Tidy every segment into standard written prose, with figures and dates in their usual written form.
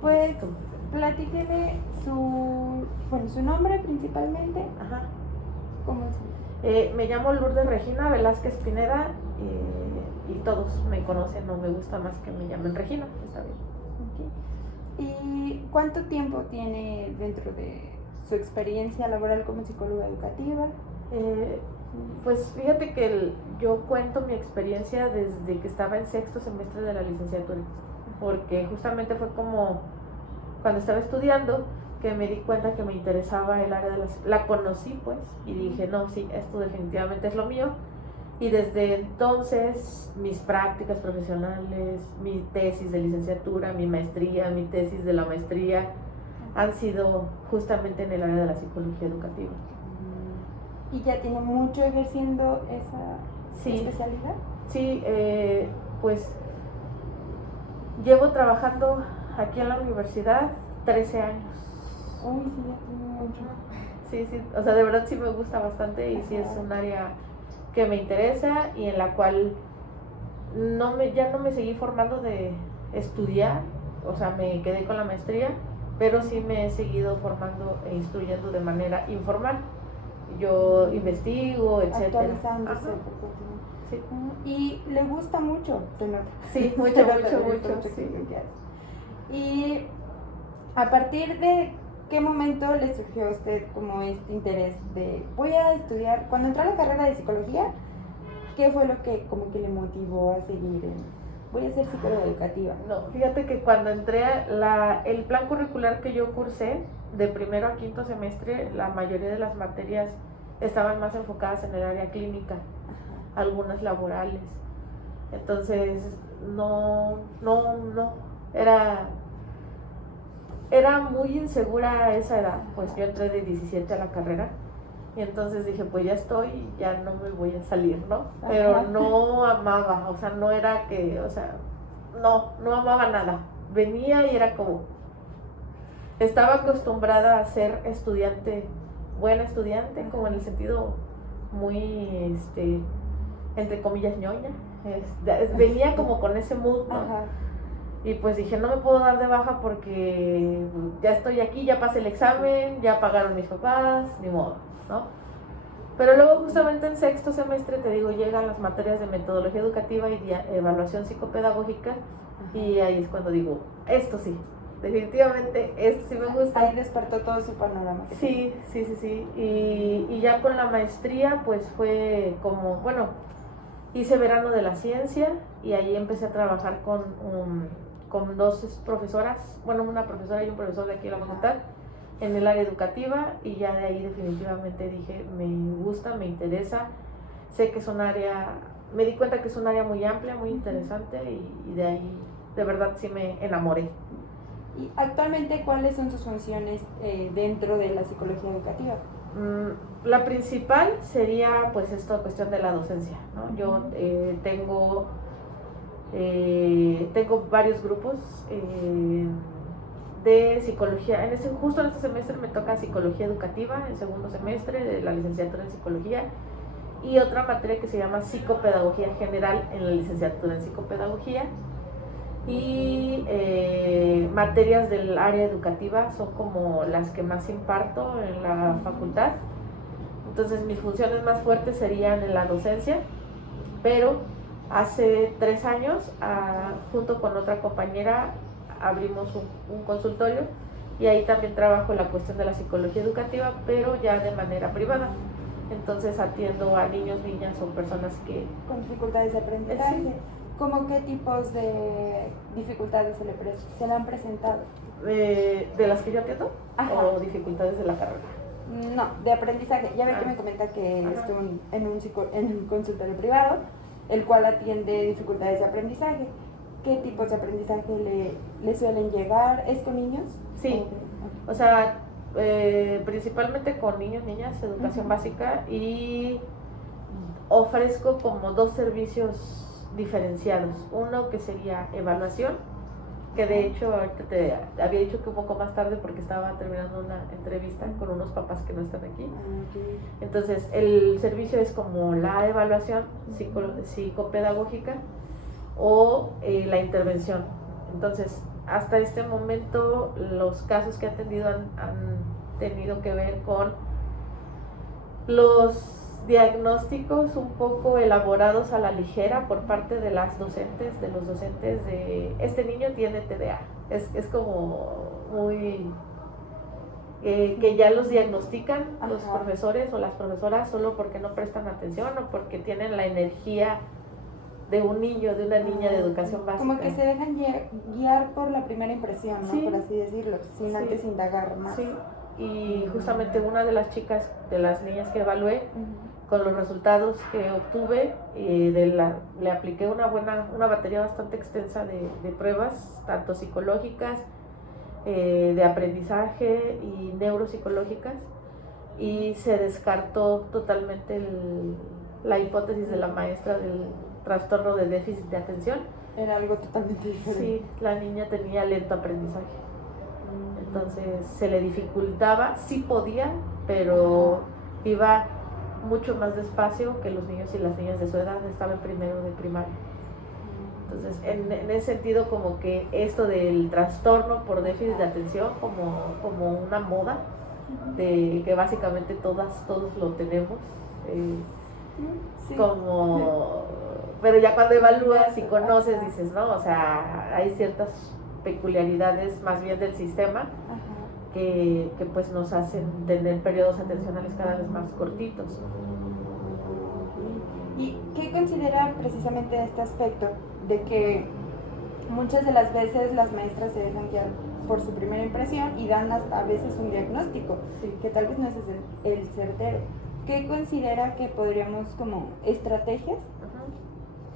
Pues platíqueme su nombre principalmente. Ajá. ¿Cómo es? Me llamo Lourdes Regina Velázquez Pineda y todos me conocen, no me gusta más que me llamen Regina, está bien. Okay. ¿Y cuánto tiempo tiene dentro de su experiencia laboral como psicóloga educativa? Pues fíjate que yo cuento mi experiencia desde que estaba en sexto semestre de la licenciatura, porque justamente fue como cuando estaba estudiando que me di cuenta que me interesaba el área de la conocí pues y dije no, sí, esto definitivamente es lo mío, y desde entonces mis prácticas profesionales, mi tesis de licenciatura, mi maestría, mi tesis de la maestría han sido justamente en el área de la psicología educativa. ¿Y ya tiene mucho ejerciendo esa especialidad? Sí, pues llevo trabajando aquí en la universidad 13 años. Uy, sí, ya tiene mucho. Sí, o sea, de verdad sí me gusta bastante y sí es un área que me interesa y en la cual ya no me seguí formando de estudiar, o sea, me quedé con la maestría, pero sí me he seguido formando e instruyendo de manera informal. Yo investigo, etcétera. Actualizándose. Sí. Y le gusta mucho, se nota. Sí, mucho. Sí. Y a partir de qué momento le surgió a usted como este interés de voy a estudiar, cuando entró a la carrera de psicología, ¿qué fue lo que como que le motivó a seguir voy a ser psicóloga educativa? No, fíjate que cuando entré el plan curricular que yo cursé de primero a quinto semestre, la mayoría de las materias estaban más enfocadas en el área clínica, algunas laborales. Entonces, no, era muy insegura a esa edad, pues yo entré de 17 a la carrera y entonces dije, pues ya estoy, ya no me voy a salir, ¿no? Pero no amaba, o sea, no era que, o sea, no amaba nada. Venía y era como, estaba acostumbrada a ser estudiante, buena estudiante, como en el sentido muy, entre comillas, ñoña. Venía como con ese mood, ¿no? Ajá. Y pues dije, no me puedo dar de baja porque ya estoy aquí, ya pasé el examen, ya pagaron mis papás, ni modo, ¿no? Pero luego justamente en sexto semestre, te digo, llegan las materias de metodología educativa y evaluación psicopedagógica. Y ahí es cuando digo, esto sí, definitivamente, esto sí me gusta. Ahí despertó todo su panorama. Sí. Y ya con la maestría, pues fue como, bueno, hice verano de la ciencia y ahí empecé a trabajar con dos profesoras, bueno, una profesora y un profesor de aquí de la facultad, en el área educativa, y ya de ahí definitivamente dije, me gusta, me interesa, sé que es un área, me di cuenta que es un área muy amplia, muy interesante, y de ahí de verdad sí me enamoré. ¿Y actualmente cuáles son sus funciones dentro de la psicología educativa? La principal sería pues esta cuestión de la docencia, ¿no? Yo tengo varios grupos de psicología. Justo en este semestre me toca psicología educativa, en segundo semestre de la licenciatura en psicología, y otra materia que se llama psicopedagogía general en la licenciatura en psicopedagogía. Y materias del área educativa son como las que más imparto en la facultad. Entonces mis funciones más fuertes serían en la docencia, pero hace 3 años, junto con otra compañera, abrimos un consultorio y ahí también trabajo en la cuestión de la psicología educativa, pero ya de manera privada. Entonces atiendo a niños, niñas o personas que... con dificultades de aprendizaje. Sí. ¿Cómo qué tipos de dificultades se le han presentado? ¿De las que yo atiendo? Ajá. ¿O dificultades de la carrera? No, de aprendizaje. Ya ve que me comenta que estuvo en un consultorio privado, el cual atiende dificultades de aprendizaje. ¿Qué tipos de aprendizaje le suelen llegar? ¿Es con niños? Sí, o sea, principalmente con niños, niñas, educación básica, y ofrezco como 2 servicios diferenciados. Uno que sería evaluación, que de hecho ahorita te había dicho que un poco más tarde porque estaba terminando una entrevista con unos papás que no están aquí. Entonces el servicio es como la evaluación psicopedagógica o la intervención. Entonces hasta este momento los casos que he atendido han tenido que ver con los diagnósticos un poco elaborados a la ligera por parte de los docentes de este niño tiene TDA. Es como muy que ya los diagnostican los profesores o las profesoras solo porque no prestan atención o porque tienen la energía de un niño, de una niña de educación básica. Como que se dejan guiar por la primera impresión, ¿no? Sí. Por así decirlo, sin antes indagar más. Sí, y justamente una de las chicas, de las niñas que evalué, con los resultados que obtuve, le apliqué una batería bastante extensa de pruebas, tanto psicológicas, de aprendizaje y neuropsicológicas, y se descartó totalmente la hipótesis de la maestra del trastorno de déficit de atención. Era algo totalmente diferente. Sí, la niña tenía lento aprendizaje. Entonces se le dificultaba, sí podía, pero iba mucho más despacio que los niños y las niñas de su edad, estaba en primero de primaria. Entonces, en ese sentido, como que esto del trastorno por déficit de atención, como una moda, de que básicamente todos lo tenemos, Sí. pero ya cuando evalúas y conoces, dices, no, o sea, hay ciertas peculiaridades más bien del sistema que pues nos hacen tener periodos atencionales cada vez más cortitos. ¿Y qué considera precisamente de este aspecto? De que muchas de las veces las maestras se dejan guiar por su primera impresión y dan hasta a veces un diagnóstico, que tal vez no es el certero. ¿Qué considera que podríamos como estrategias?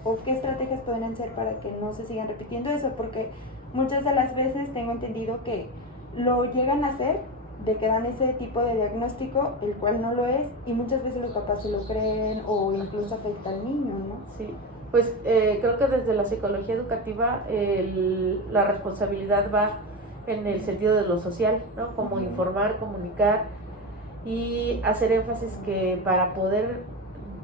¿O qué estrategias podrían ser para que no se sigan repitiendo eso? Porque muchas de las veces tengo entendido que lo llegan a hacer, de que dan ese tipo de diagnóstico, el cual no lo es, y muchas veces los papás se lo creen o incluso afecta al niño, ¿no? Sí, pues creo que desde la psicología educativa la responsabilidad va en el sentido de lo social, ¿no? Como informar, comunicar y hacer énfasis que para poder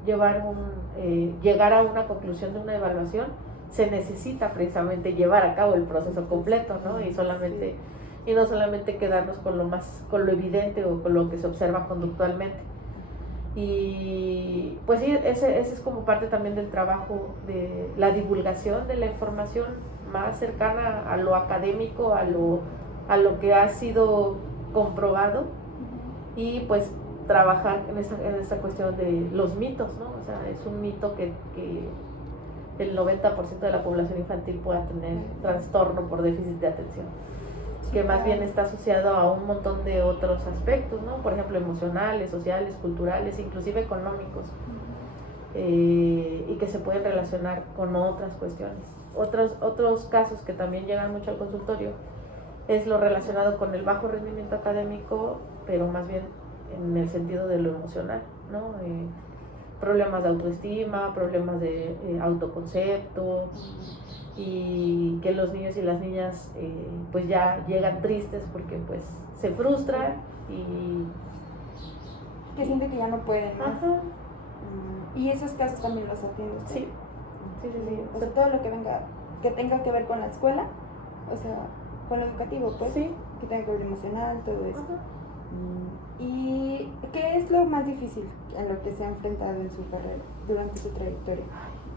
llegar a una conclusión de una evaluación se necesita precisamente llevar a cabo el proceso completo, ¿no? Y no solamente quedarnos con lo evidente o con lo que se observa conductualmente. Y pues sí, ese es como parte también del trabajo de la divulgación de la información más cercana a lo académico, a lo que ha sido comprobado, y pues trabajar en esta cuestión de los mitos, ¿no? O sea, es un mito que el 90% de la población infantil pueda tener trastorno por déficit de atención, que más bien está asociado a un montón de otros aspectos, ¿no? Por ejemplo, emocionales, sociales, culturales, inclusive económicos, y que se pueden relacionar con otras cuestiones. Otros casos que también llegan mucho al consultorio es lo relacionado con el bajo rendimiento académico, pero más bien en el sentido de lo emocional, ¿no? Problemas de autoestima, problemas de autoconcepto, y que los niños y las niñas pues ya llegan tristes porque pues se frustran y que sienten que ya no pueden más. Y esos casos también los atiende usted. Sí. O sea, todo lo que tenga que ver con la escuela, o sea, con lo educativo, pues, sí, que tenga que ver emocional, todo eso. ¿Y qué es lo más difícil en lo que se ha enfrentado en su carrera, durante su trayectoria?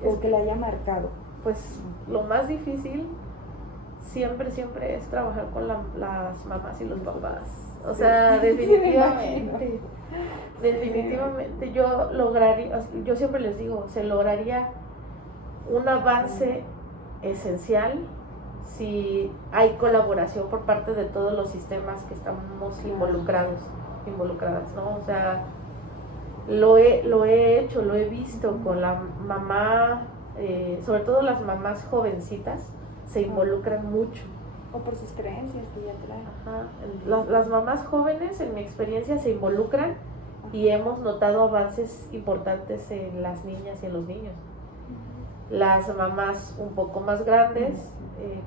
O que la haya marcado. Pues lo más difícil siempre es trabajar con las mamás y los papás. O sea, definitivamente yo siempre les digo, se lograría un avance esencial si hay colaboración por parte de todos los sistemas que estamos involucradas, ¿no? O sea, lo he hecho, lo he visto con la mamá, sobre todo las mamás jovencitas se involucran mucho. O por sus creencias que ya traen. Las mamás jóvenes, en mi experiencia, se involucran y hemos notado avances importantes en las niñas y en los niños. Las mamás un poco más grandes,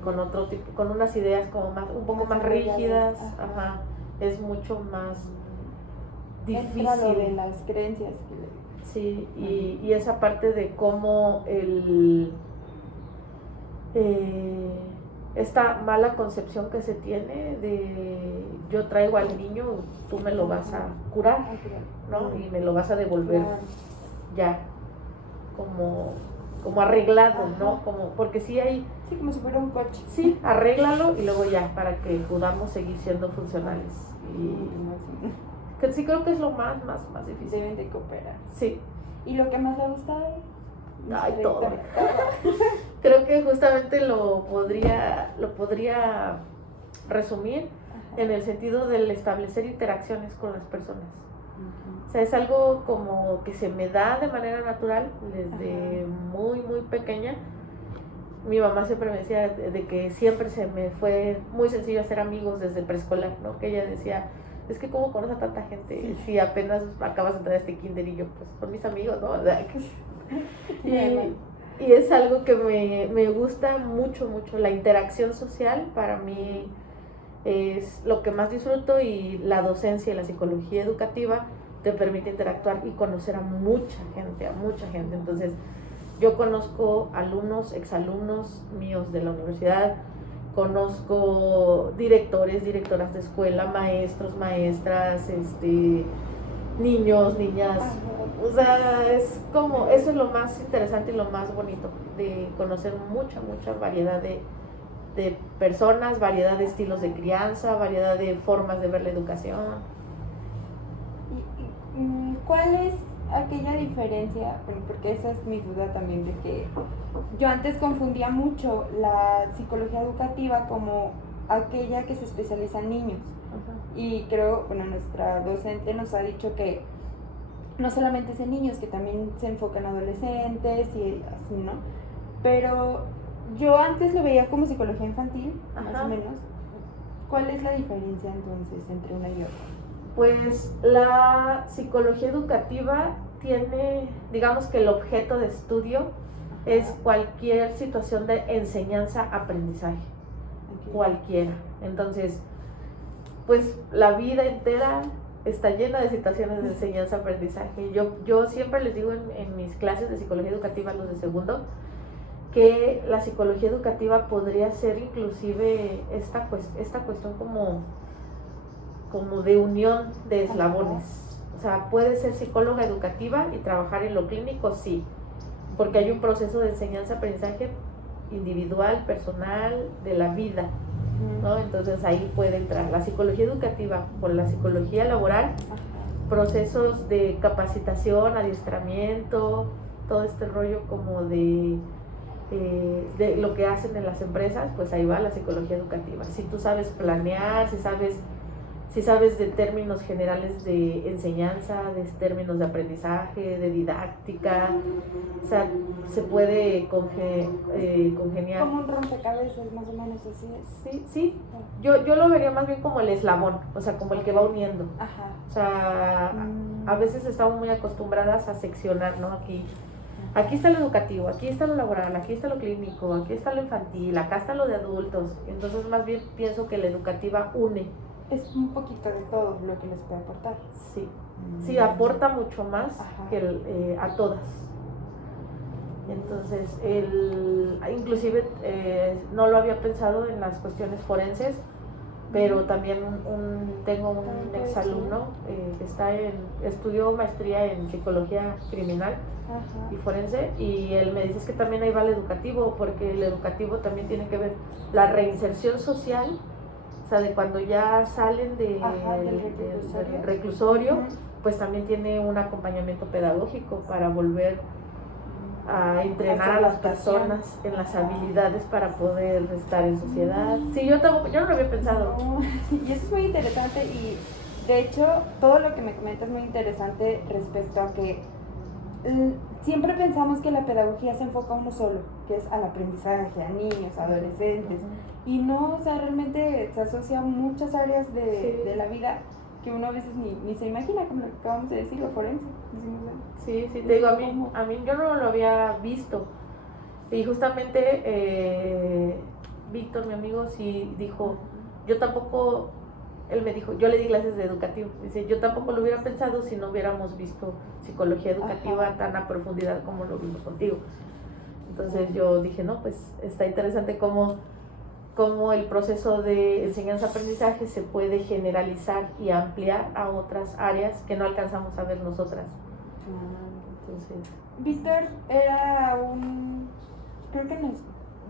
con otro tipo, con unas ideas como un poco más rígidas, es mucho más difícil. Entra lo de las creencias. Sí, y esa parte de cómo esta mala concepción que se tiene de yo traigo al niño, tú me lo vas a curar, ¿no? Y me lo vas a devolver ya como arreglado, ¿no? Como, porque sí hay... Sí, como si fuera un coche. Sí, arréglalo y luego ya, para que podamos seguir siendo funcionales. Y que sí creo que es lo más difícil. Deben de cooperar. Sí. ¿Y lo que más le gusta? Ay, todo. Creo que justamente lo podría resumir en el sentido del establecer interacciones con las personas. O sea, es algo como que se me da de manera natural desde muy pequeña. Mi mamá siempre me decía de que siempre se me fue muy sencillo hacer amigos desde preescolar, ¿no? Que ella decía, es que cómo conoces a tanta gente si apenas acabas de entrar a este kinder, y yo, pues son mis amigos, ¿no? Y es algo que me gusta mucho, la interacción social para mí es lo que más disfruto, y la docencia y la psicología educativa te permite interactuar y conocer a mucha gente. Entonces, yo conozco alumnos, exalumnos míos de la universidad, conozco directores, directoras de escuela, maestros, maestras, niños, niñas. O sea, es como, eso es lo más interesante y lo más bonito, de conocer mucha variedad de personas, variedad de estilos de crianza, variedad de formas de ver la educación. ¿Cuál es aquella diferencia? Bueno, porque esa es mi duda también, de que yo antes confundía mucho la psicología educativa como aquella que se especializa en niños. Y creo, bueno, nuestra docente nos ha dicho que no solamente es en niños, que también se enfoca en adolescentes y así, ¿no? Pero yo antes lo veía como psicología infantil, más o menos. ¿Cuál es la diferencia entonces entre una y otra? Pues la psicología educativa tiene, digamos que el objeto de estudio es cualquier situación de enseñanza-aprendizaje, cualquiera. Entonces, pues la vida entera está llena de situaciones de enseñanza-aprendizaje. Yo siempre les digo en mis clases de psicología educativa a los de segundo, que la psicología educativa podría ser inclusive esta cuestión como de unión de eslabones. O sea, puede ser psicóloga educativa y trabajar en lo clínico, sí, porque hay un proceso de enseñanza-aprendizaje individual, personal, de la vida, ¿no? Entonces ahí puede entrar la psicología educativa con la psicología laboral, procesos de capacitación, adiestramiento, todo este rollo como de lo que hacen en las empresas, pues ahí va la psicología educativa. Si tú sabes planear, si sabes de términos generales de enseñanza, de términos de aprendizaje, de didáctica, o sea, se puede congeniar. Como un rompecabezas, más o menos, así es. Sí. Yo lo vería más bien como el eslabón, o sea, como el que va uniendo. O sea, a veces estamos muy acostumbradas a seccionar, ¿no? Aquí está lo educativo, aquí está lo laboral, aquí está lo clínico, aquí está lo infantil, acá está lo de adultos. Entonces, más bien pienso que la educativa une. Es un poquito de todo lo que les puede aportar. Sí, aporta mucho más que a todas. Entonces, inclusive no lo había pensado en las cuestiones forenses, pero también tengo un exalumno que estudió maestría en psicología criminal y forense, y él me dice, es que también ahí va el educativo, porque el educativo también tiene que ver la reinserción social. O sea, de cuando ya salen del reclusorio, pues también tiene un acompaño pedagógico para volver a entrenar a las personas en las habilidades para poder estar en sociedad. Sí, yo no lo había pensado. Y eso es muy interesante, y de hecho todo lo que me comentas es muy interesante respecto a que siempre pensamos que la pedagogía se enfoca a uno solo, que es al aprendizaje, a niños, adolescentes, y no, o sea, realmente se asocia a muchas áreas de la vida que uno a veces ni se imagina, como lo que acabamos de decir, lo forense. Sí, te digo, a mí yo no lo había visto, y justamente Víctor, mi amigo, sí dijo, yo tampoco. Él me dijo, yo le di clases de educativo, dice, yo tampoco lo hubiera pensado si no hubiéramos visto psicología educativa tan a profundidad como lo vimos contigo. Entonces yo dije, no, pues está interesante cómo cómo el proceso de enseñanza-aprendizaje se puede generalizar y ampliar a otras áreas que no alcanzamos a ver nosotras. Entonces, Víctor era creo que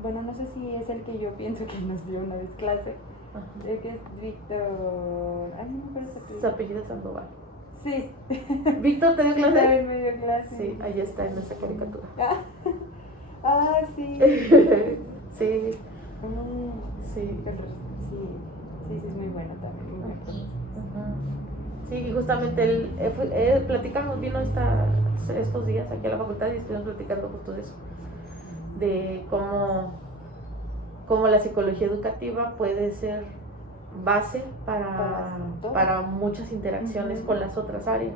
bueno, no sé si es el que yo pienso que nos dio una vez clase. ajá. El que es Víctor, ay, no me acuerdo Su apellido es Sandoval. Sí. ¿Víctor te dio clase? También me dio clase. Sí, ahí está en esa caricatura. Sí. Sí, Sí, sí, es muy bueno también. Muy bueno. sí, y justamente platicamos, vino estos días aquí a la facultad y estuvimos platicando justo de eso, de cómo la psicología educativa puede ser base para muchas interacciones con las otras áreas.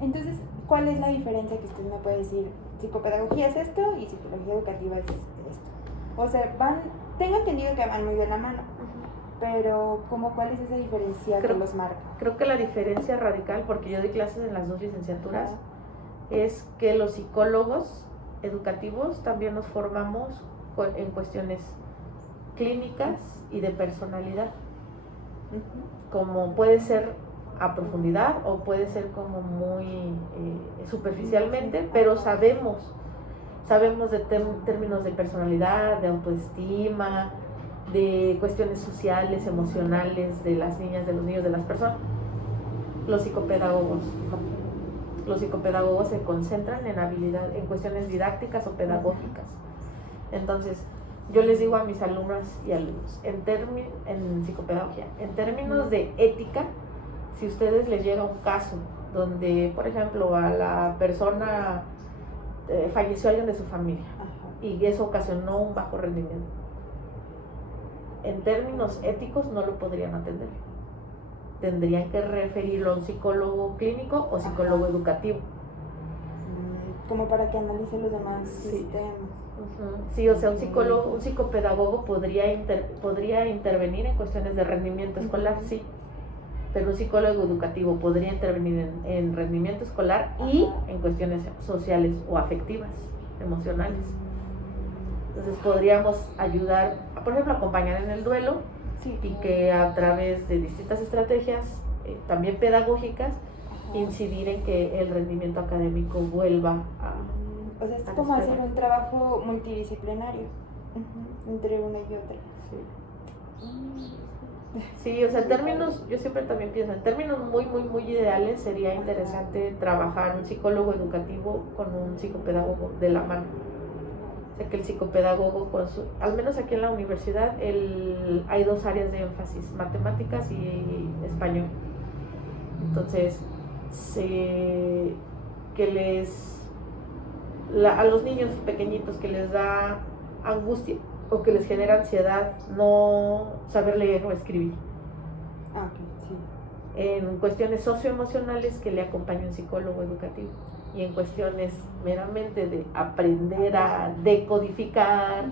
Entonces, ¿cuál es la diferencia que usted me puede decir? Psicopedagogía es esto y psicología educativa es esto. O sea, tengo entendido que van muy de la mano, pero ¿cuál es esa diferencia que los marca? Creo que la diferencia radical, porque yo doy clases en las dos licenciaturas, es que los psicólogos educativos también nos formamos en cuestiones clínicas y de personalidad, como puede ser a profundidad o puede ser como muy superficialmente, pero sabemos de términos de personalidad, de autoestima, de cuestiones sociales, emocionales de las niñas, de los niños, de las personas. Los psicopedagogos no. Los psicopedagogos se concentran en cuestiones didácticas o pedagógicas. Entonces, yo les digo a mis alumnas y alumnos, en psicopedagogía, en términos de ética, si ustedes les llega un caso donde, por ejemplo, a la persona falleció alguien de su familia y eso ocasionó un bajo rendimiento, en términos éticos no lo podrían atender. Tendrían que referirlo a un psicólogo clínico o psicólogo educativo. Como para que analice los demás sistemas. Sí, o sea, un psicopedagogo podría intervenir en cuestiones de rendimiento escolar, sí, pero un psicólogo educativo podría intervenir en rendimiento escolar y en cuestiones sociales o afectivas, emocionales. Entonces podríamos ayudar, por ejemplo, acompañar en el duelo, y que a través de distintas estrategias, también pedagógicas, incidir en que el rendimiento académico vuelva a... O sea, es como hacer un trabajo multidisciplinario entre una y otra. Sí, o sea, yo siempre también pienso, en términos muy, muy, muy ideales, sería interesante trabajar un psicólogo educativo con un psicopedagogo de la mano. O sea, que el psicopedagogo, al menos aquí en la universidad, hay dos áreas de énfasis, matemáticas y español. Entonces, a los niños pequeñitos que les da angustia o que les genera ansiedad no saber leer o escribir. En cuestiones socioemocionales, que le acompañe un psicólogo educativo, y en cuestiones meramente de aprender a decodificar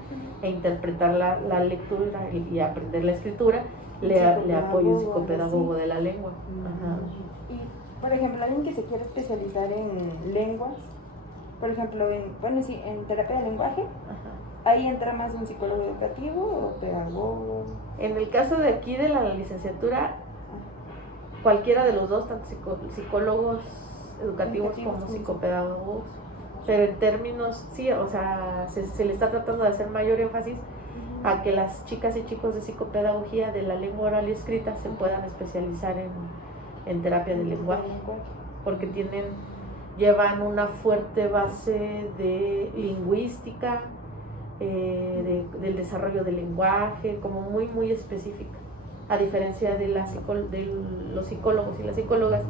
e interpretar la lectura y aprender la escritura, le apoya un psicopedagogo de la lengua. Y, por ejemplo, alguien que se quiere especializar en lenguas, por ejemplo, en terapia de lenguaje, ¿ahí entra más un psicólogo educativo o pedagogo? En el caso de aquí de la licenciatura, cualquiera de los dos, tanto psicólogos educativos como psicopedagogos, pero en términos, sí, o sea, se le está tratando de hacer mayor énfasis a que las chicas y chicos de psicopedagogía de la lengua oral y escrita se puedan especializar en terapia del lenguaje, porque llevan una fuerte base de lingüística, del desarrollo del lenguaje, como muy, muy específica, a diferencia de los psicólogos y las psicólogas.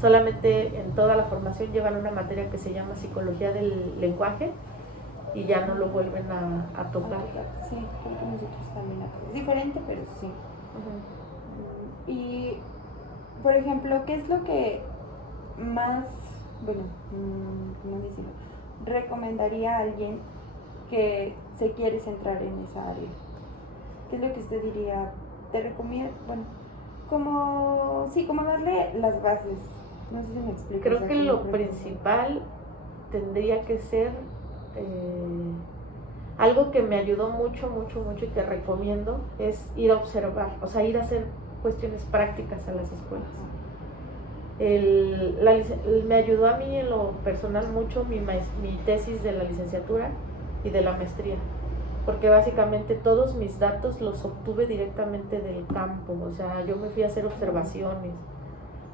Solamente en toda la formación llevan una materia que se llama psicología del lenguaje y ya no lo vuelven a tocar. Sí, creo que nosotros también. Es diferente, pero sí. Y, por ejemplo, ¿qué es lo que más, ¿cómo decirlo?, recomendaría a alguien que se quiere centrar en esa área? ¿Qué es lo que usted diría? Te recomiendo, como darle las bases. No sé si me explico. Creo que lo principal tendría que ser Algo que me ayudó mucho, mucho, mucho y que recomiendo es ir a observar, o sea, ir a hacer cuestiones prácticas a las escuelas. Me ayudó a mí en lo personal mucho mi tesis de la licenciatura y de la maestría, porque básicamente todos mis datos los obtuve directamente del campo, o sea, yo me fui a hacer observaciones,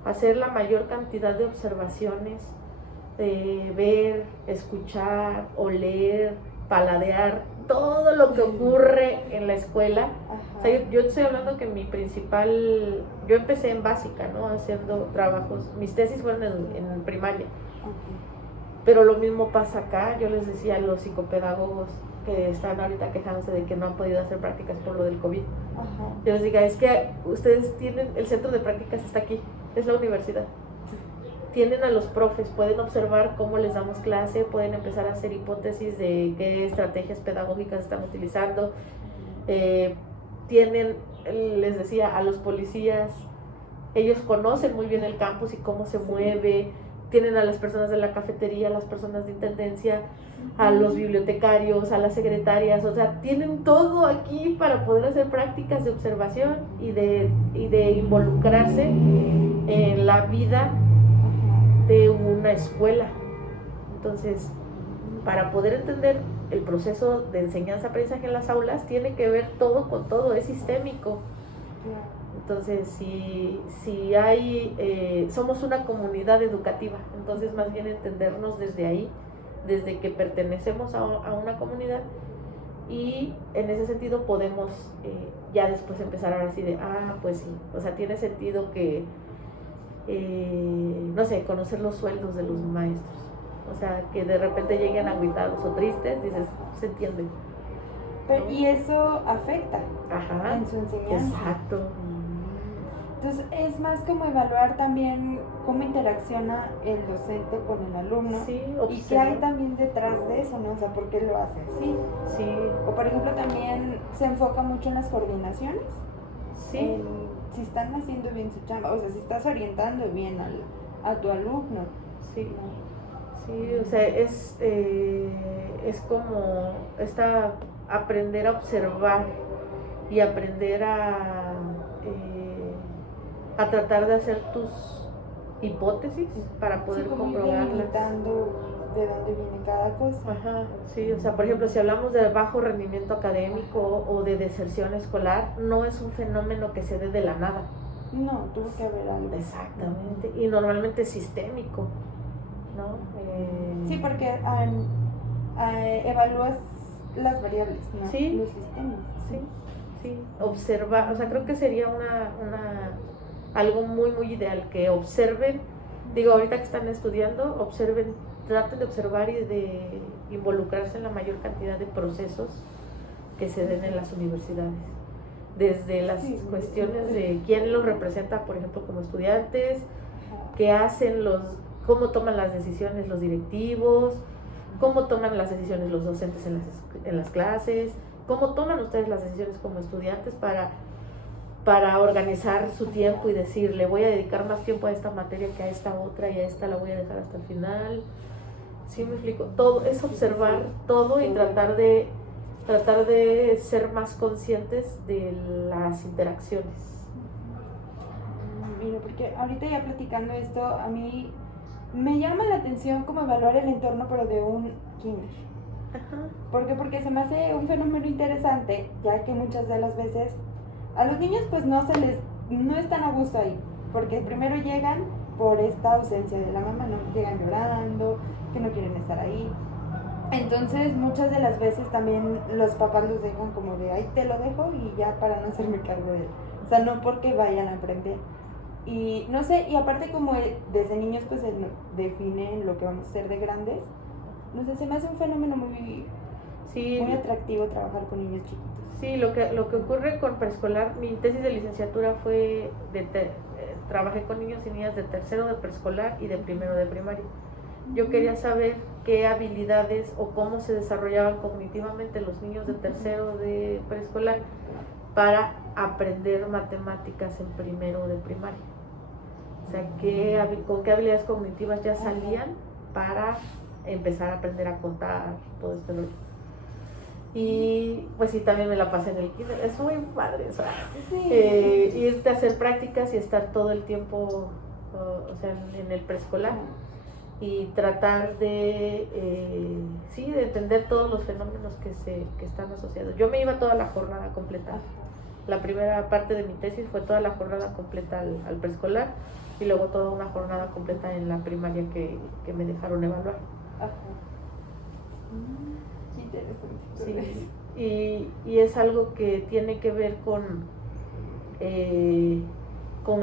hacer la mayor cantidad de observaciones, de ver, escuchar, oler, paladear, todo lo que ocurre en la escuela. O sea, yo estoy hablando que yo empecé en básica, ¿no? Haciendo trabajos, mis tesis fueron en primaria. Pero lo mismo pasa acá. Yo les decía a los psicopedagogos que están ahorita quejándose de que no han podido hacer prácticas por lo del COVID. Yo les digo, es que ustedes tienen, el centro de prácticas está aquí, es la universidad. Tienen a los profes, pueden observar cómo les damos clase, pueden empezar a hacer hipótesis de qué estrategias pedagógicas están utilizando. Tienen, les decía, a los policías, ellos conocen muy bien el campus y cómo se mueve. Tienen a las personas de la cafetería, a las personas de intendencia, a los bibliotecarios, a las secretarias, o sea, tienen todo aquí para poder hacer prácticas de observación y de involucrarse en la vida de una escuela. Entonces, para poder entender el proceso de enseñanza-aprendizaje en las aulas, tiene que ver todo con todo, es sistémico. Entonces, si hay, somos una comunidad educativa, entonces más bien entendernos desde ahí, desde que pertenecemos a una comunidad, y en ese sentido podemos ya después empezar ahora así de, pues sí, o sea, tiene sentido que no sé, conocer los sueldos de los maestros, o sea, que de repente lleguen agüitados o tristes, dices, se entiende. Pero, y eso afecta en su enseñanza. Exacto. Entonces es más como evaluar también cómo interacciona el docente con el alumno, sí, y qué hay también detrás de eso, ¿no? O sea, ¿por qué lo hace así? Sí. O por ejemplo también se enfoca mucho en las coordinaciones. Sí. Si están haciendo bien su chamba, o sea, si estás orientando bien a tu alumno. Sí. Sí, o sea, es como aprender a observar y aprender a tratar de hacer tus hipótesis para poder comprobarlas. Limitando de dónde viene cada cosa. Sí, o sea, por ejemplo, si hablamos de bajo rendimiento académico o de deserción escolar, no es un fenómeno que se dé de la nada. No, tuvo que haber algo. Exactamente, y normalmente es sistémico, ¿no? Sí, porque evalúas las variables, ¿no? Sí. Los sistemas. Sí. Observar, o sea, creo que sería algo muy, muy ideal, que observen, digo, ahorita que están estudiando, observen, traten de observar y de involucrarse en la mayor cantidad de procesos que se den en las universidades. Desde las cuestiones de quién los representa, por ejemplo, como estudiantes, qué hacen cómo toman las decisiones los directivos, cómo toman las decisiones los docentes en las clases, cómo toman ustedes las decisiones como estudiantes para organizar su tiempo y decir, le voy a dedicar más tiempo a esta materia que a esta otra, y a esta la voy a dejar hasta el final. ¿Sí me explico? Todo es observar todo y tratar de ser más conscientes de las interacciones. Mira, porque ahorita ya platicando esto, a mí me llama la atención como evaluar el entorno, pero de un kinder. ¿Por qué? Porque se me hace un fenómeno interesante, ya que muchas de las veces a los niños pues no están a gusto ahí, porque primero llegan por esta ausencia de la mamá, ¿no? Llegan llorando, que no quieren estar ahí. Entonces muchas de las veces también los papás los dejan como de ahí te lo dejo y ya, para no hacerme cargo de él. O sea, no porque vayan a aprender. Y no sé, y aparte como desde niños pues se define lo que vamos a hacer de grandes, no sé, se me hace un fenómeno muy atractivo trabajar con niños chiquitos. Sí, lo que ocurre con preescolar, mi tesis de licenciatura fue trabajé con niños y niñas de tercero de preescolar y de primero de primaria. Yo quería saber qué habilidades o cómo se desarrollaban cognitivamente los niños de tercero de preescolar para aprender matemáticas en primero de primaria. O sea, con qué habilidades cognitivas ya salían para empezar a aprender a contar, todo este rollo. Y pues sí, también me la pasé en el kinder. Es muy padre, o sea, Sí. irte a hacer prácticas y estar todo el tiempo, o sea, en el preescolar y tratar de, sí, de entender todos los fenómenos que están asociados. Yo me iba toda la jornada completa. La primera parte de mi tesis fue toda la jornada completa al preescolar y luego toda una jornada completa en la primaria que me dejaron evaluar. Ajá. Interesante. Sí, y es algo que tiene que ver con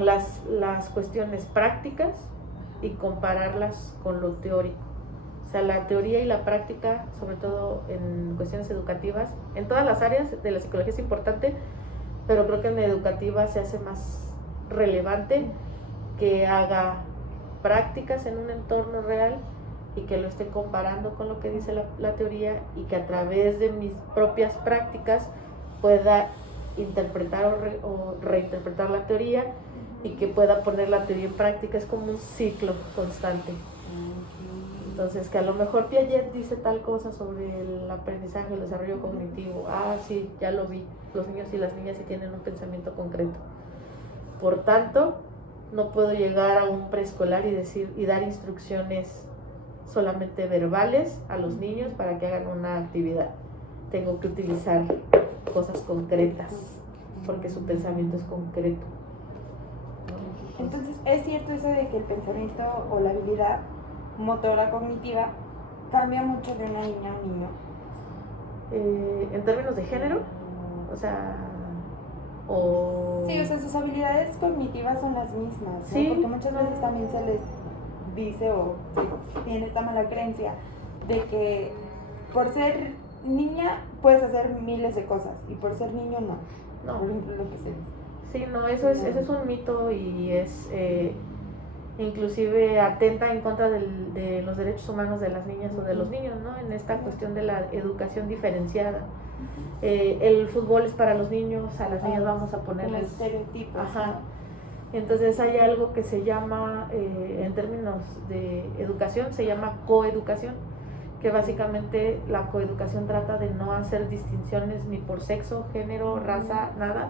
las cuestiones prácticas y compararlas con lo teórico. O sea, la teoría y la práctica, sobre todo en cuestiones educativas, en todas las áreas de la psicología es importante, pero creo que en la educativa se hace más relevante que haga prácticas en un entorno real y que lo esté comparando con lo que dice la teoría y que a través de mis propias prácticas pueda interpretar o reinterpretar la teoría y que pueda poner la teoría en práctica. Es como un ciclo constante. Entonces, que a lo mejor Piaget dice tal cosa sobre el aprendizaje, el desarrollo cognitivo. Ah, sí, ya lo vi. Los niños y las niñas sí tienen un pensamiento concreto. Por tanto, no puedo llegar a un preescolar y dar instrucciones solamente verbales a los niños para que hagan una actividad. Tengo que utilizar cosas concretas porque su pensamiento es concreto. Entonces, ¿es cierto eso de que el pensamiento o la habilidad motora cognitiva cambia mucho de una niña a un niño? En términos de género, o sea, Sí, o sea, sus habilidades cognitivas son las mismas, ¿no? Sí. Porque muchas veces también se les dice o tiene esta mala creencia de que por ser niña puedes hacer miles de cosas y por ser niño no. No. Por ejemplo, lo que se dice. Sí, no, ese es un mito y es inclusive atenta en contra de los derechos humanos de las niñas o de los niños, ¿no? En esta cuestión de la educación diferenciada. El fútbol es para los niños, a las niñas vamos a ponerles estereotipos. Ajá. Entonces hay algo que se llama, en términos de educación, se llama coeducación, que básicamente la coeducación trata de no hacer distinciones ni por sexo, género, raza, nada,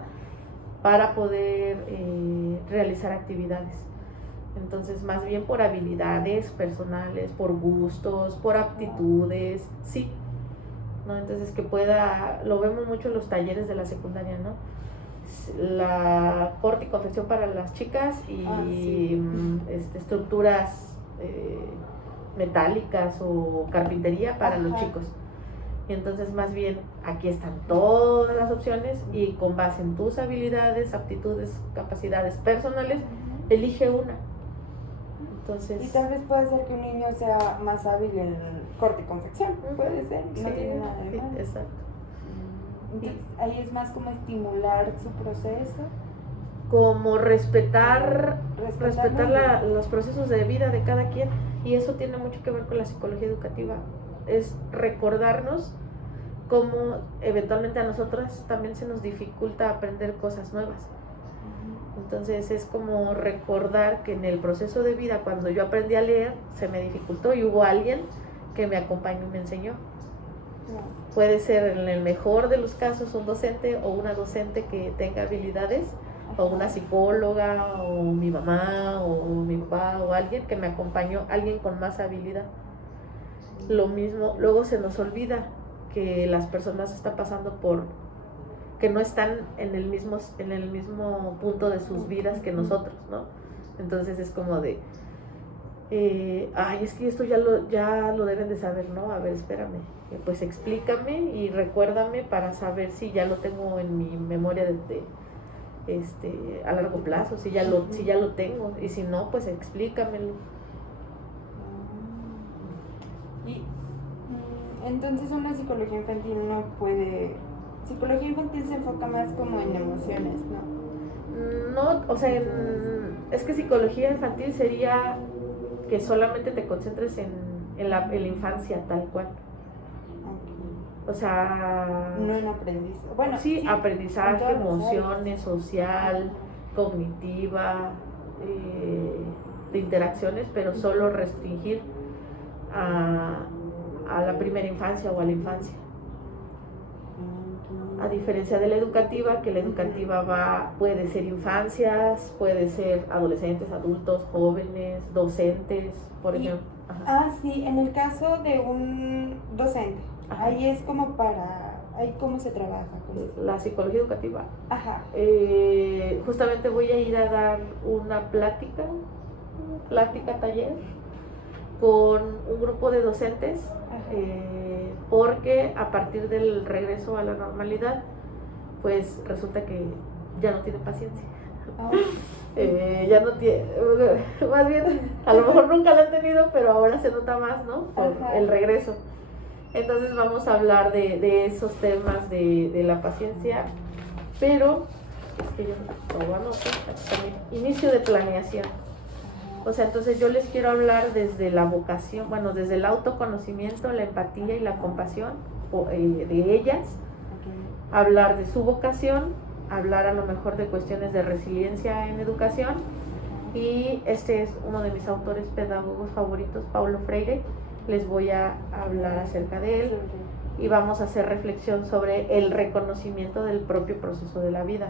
para poder realizar actividades. Entonces, más bien por habilidades personales, por gustos, por aptitudes, sí, ¿no? Entonces, que pueda, lo vemos mucho en los talleres de la secundaria, ¿no? La corte y confección para las chicas y estructuras metálicas o carpintería para los chicos. Y entonces más bien aquí están todas las opciones y con base en tus habilidades, aptitudes, capacidades personales, elige una. Entonces, y tal vez puede ser que un niño sea más hábil en corte y confección, puede ser, no tiene nada de malo. Exacto. Entonces, ahí es más como estimular su proceso. Como respetar los procesos de vida de cada quien, y eso tiene mucho que ver con la psicología educativa. Es recordarnos cómo eventualmente a nosotras también se nos dificulta aprender cosas nuevas. Entonces es como recordar que en el proceso de vida, cuando yo aprendí a leer, se me dificultó y hubo alguien que me acompañó y me enseñó. Puede ser en el mejor de los casos un docente o una docente que tenga habilidades, o una psicóloga, o mi mamá, o mi papá, o alguien que me acompañó, alguien con más habilidad. Lo mismo, luego se nos olvida que las personas están pasando que no están en el mismo punto de sus vidas que nosotros, ¿no? Entonces es como de, es que esto ya lo deben de saber, ¿no? A ver, espérame, pues explícame y recuérdame para saber si ya lo tengo en mi memoria a largo plazo, si ya lo tengo, y si no, pues explícamelo. Y entonces una psicología infantil no puede... Psicología infantil se enfoca más como en emociones, ¿no? No, o sea, es que psicología infantil sería que solamente te concentres en la infancia tal cual. O sea, no en aprendizaje. Bueno, sí, aprendizaje, emociones, social, cognitiva, de interacciones, pero solo restringir a la primera infancia o a la infancia. A diferencia de la educativa, que la educativa puede ser infancias, puede ser adolescentes, adultos, jóvenes, docentes, por ejemplo. Sí, en el caso de un docente, ahí es como ahí cómo se trabaja con eso. La psicología educativa. Ajá. Justamente voy a ir a dar una plática taller con un grupo de docentes, porque a partir del regreso a la normalidad, pues resulta que ya no tienen paciencia. Ya no tiene, más bien, a lo mejor nunca la han tenido, pero ahora se nota más, ¿no? Por el regreso. Entonces vamos a hablar de esos temas de la paciencia, pero es que yo también, inicio de planeación. O sea, entonces yo les quiero hablar desde la vocación, bueno, desde el autoconocimiento, la empatía y la compasión de ellas, hablar de su vocación, hablar a lo mejor de cuestiones de resiliencia en educación, y este es uno de mis autores pedagogos favoritos, Paulo Freire. Les voy a hablar acerca de él y vamos a hacer reflexión sobre el reconocimiento del propio proceso de la vida,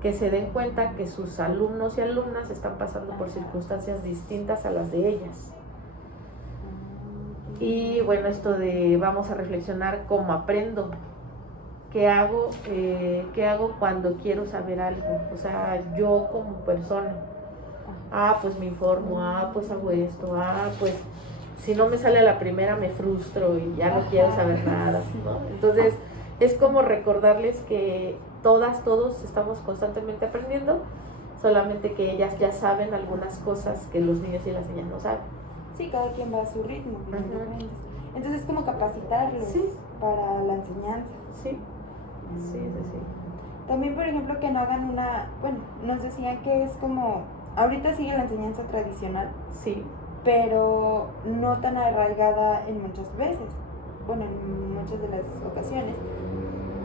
que se den cuenta que sus alumnos y alumnas están pasando por circunstancias distintas a las de ellas. Y bueno, vamos a reflexionar cómo aprendo, qué hago cuando quiero saber algo, o sea, yo como persona, pues me informo, pues hago esto, pues si no me sale a la primera me frustro y ya no quiero saber nada, ¿no? Entonces es como recordarles que todos estamos constantemente aprendiendo, solamente que ellas ya saben algunas cosas que los niños y las niñas no saben. Sí, cada quien va a su ritmo. Entonces es como capacitarlos para la enseñanza. Sí. También, por ejemplo, que no hagan nos decían que es como, ahorita sigue la enseñanza tradicional. Sí. Pero no tan arraigada en muchas veces, en muchas de las ocasiones.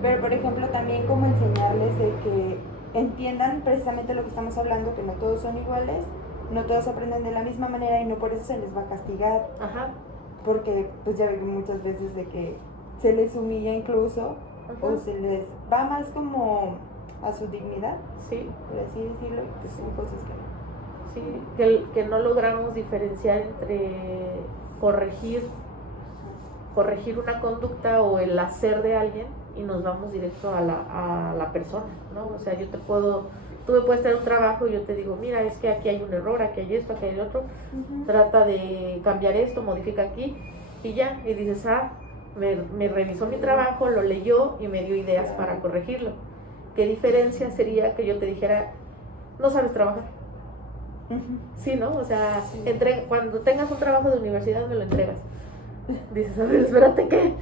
Pero, por ejemplo, también como enseñarles de que entiendan precisamente lo que estamos hablando, que no todos son iguales, no todos aprenden de la misma manera y no por eso se les va a castigar. Porque pues ya veo muchas veces de que se les humilla incluso, o se les va más como a su dignidad, por así decirlo, y pues son cosas que no. Sí, que no logramos diferenciar entre corregir una conducta o el hacer de alguien y nos vamos directo a la persona, ¿no? O sea, tú me puedes traer un trabajo y yo te digo, mira, es que aquí hay un error, aquí hay esto, aquí hay otro, trata de cambiar esto, modifica aquí, y ya, y dices, me revisó mi trabajo, lo leyó y me dio ideas para corregirlo. ¿Qué diferencia sería que yo te dijera, no sabes trabajar? Sí, ¿no? O sea, cuando tengas un trabajo de universidad me lo entregas. Dices, a ver, espérate, ¿qué?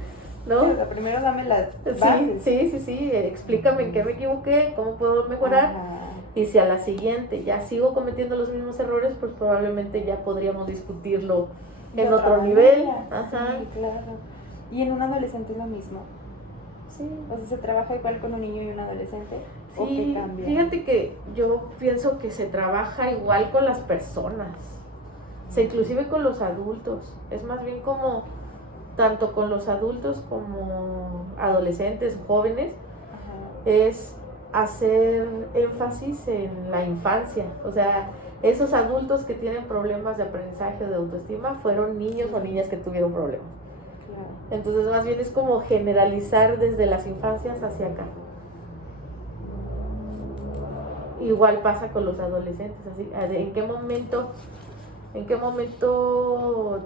¿No? Sí, primero dame las bases. Sí, explícame en qué me equivoqué, cómo puedo mejorar. Y si a la siguiente ya sigo cometiendo los mismos errores, pues probablemente ya podríamos discutirlo en otro nivel. Sí, claro. ¿Y en un adolescente es lo mismo? Sí. O sea, ¿se trabaja igual con un niño y un adolescente? Sí, fíjate que yo pienso que se trabaja igual con las personas, inclusive con los adultos. Es más bien como, tanto con los adultos como adolescentes, jóvenes, es hacer énfasis en la infancia. O sea, esos adultos que tienen problemas de aprendizaje o de autoestima fueron niños o niñas que tuvieron problemas. Entonces más bien es como generalizar desde las infancias hacia acá. Igual pasa con los adolescentes, así, ¿en qué momento